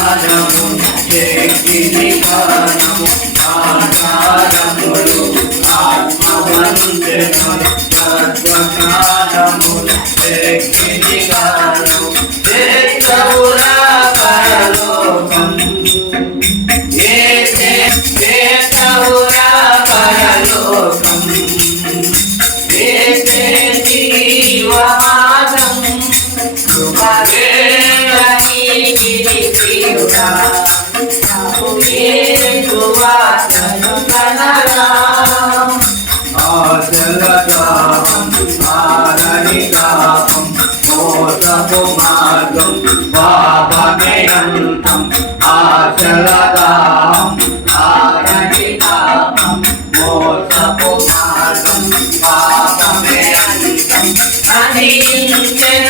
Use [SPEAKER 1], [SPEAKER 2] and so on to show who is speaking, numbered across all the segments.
[SPEAKER 1] జ్ఞానము శక్తిని కానము ఆచారములు ఆత్మవంతములు తత్వజ్ఞానములు శక్తిని కారణము మోసపు మార్గం పాపమేయంతం ఆశలదాం ఆరణి పాపం మోసపు మార్గం పాపమేయంతం అనించెదపురనరుడా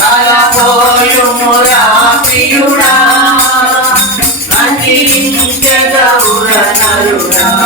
[SPEAKER 1] కలపోయుమురా ప్రియుడా అనించెదపురనరుడా కలపోయుమురా